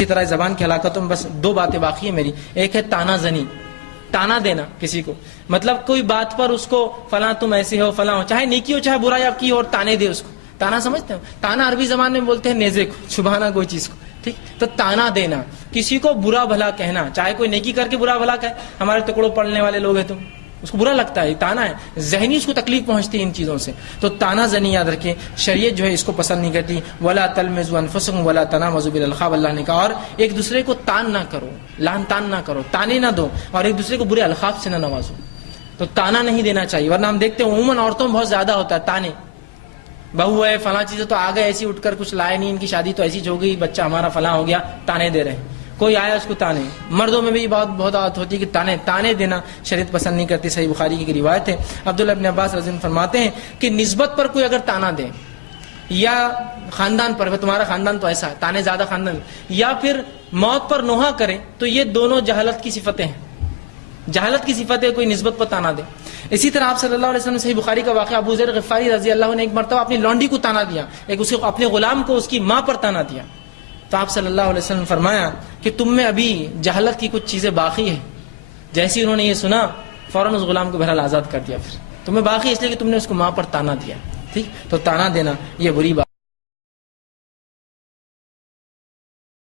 اسی طرح زبان کی ہلاکتوں میں بس دو باتیں باقی ہیں میری. ایک ہے تانا زنی، تانا دینا کسی کو، مطلب کوئی بات پر اس کو فلاں تم ایسے ہو فلاں ہو، چاہے نیکی ہو چاہے برائی آپ کی ہو، اور تانے دے اس کو. تانا سمجھتے ہو؟ تانا عربی زبان میں بولتے ہیں نیزے کو، چھپانا کوئی چیز کو. ٹھیک، تو تانا دینا، کسی کو برا بھلا کہنا، چاہے کوئی نیکی کر کے برا بھلا کہے. ہمارے ٹکڑوں پڑھنے والے لوگ ہیں تم، اس کو برا لگتا ہے، تانا ہے، ذہنی اس کو تکلیف پہنچتی ہے ان چیزوں سے. تو تانا زنی یاد رکھیں، شریعت جو ہے اس کو پسند نہیں کرتی. ولا تلمزوا انفسکم ولا تنابزوا بالالقاب، اللہ نے کہا. اور ایک دوسرے کو تان نہ کرو، لان تان نہ کرو، تانے نہ دو، اور ایک دوسرے کو برے القاب سے نہ نوازو. تو تانا نہیں دینا چاہیے، ورنہ ہم دیکھتے ہیں عموماً عورتوں میں بہت زیادہ ہوتا ہے تانے. بہو ہے فلاں چیزیں تو آ گئے ایسی اٹھ کر، کچھ لائے نہیں، ان کی شادی تو ایسی ہو گئی، بچہ ہمارا فلاں ہو گیا، تانے دے رہے ہیں. کوئی آیا اس کو تانے. مردوں میں بھی بہت عادت ہوتی ہے کہ تانے دینا شریعت پسند نہیں کرتی. صحیح بخاری کی روایت ہے، عبداللہ ابن عباس رضی اللہ عنہ فرماتے ہیں کہ نسبت پر کوئی اگر تانا دے، یا خاندان پر، تمہارا خاندان تو ایسا ہے، تانے زیادہ خاندان، یا پھر موت پر نوحہ کرے، تو یہ دونوں جہالت کی صفتیں ہیں. جہالت کی صفت ہے کوئی نسبت پر تانا دے. اسی طرح آپ صلی اللہ علیہ وسلم صحیح بخاری کا واقعہ، ابو ذر غفاری رضی اللہ عنہ نے ایک مرتبہ اپنی لونڈی کو تانا دیا، ایک اسے اپنے غلام کو اس کی ماں پر تانا دیا. تو آپ صلی اللہ علیہ وسلم نے فرمایا کہ تم میں ابھی جہالت کی کچھ چیزیں باقی ہیں. جیسے انہوں نے یہ سنا، فوراً اس غلام کو بہرحال آزاد کر دیا. پھر تمہیں باقی اس لیے کہ تم نے اس کو ماں پر تانا دیا. ٹھیک، تو تانا دینا یہ بری بات.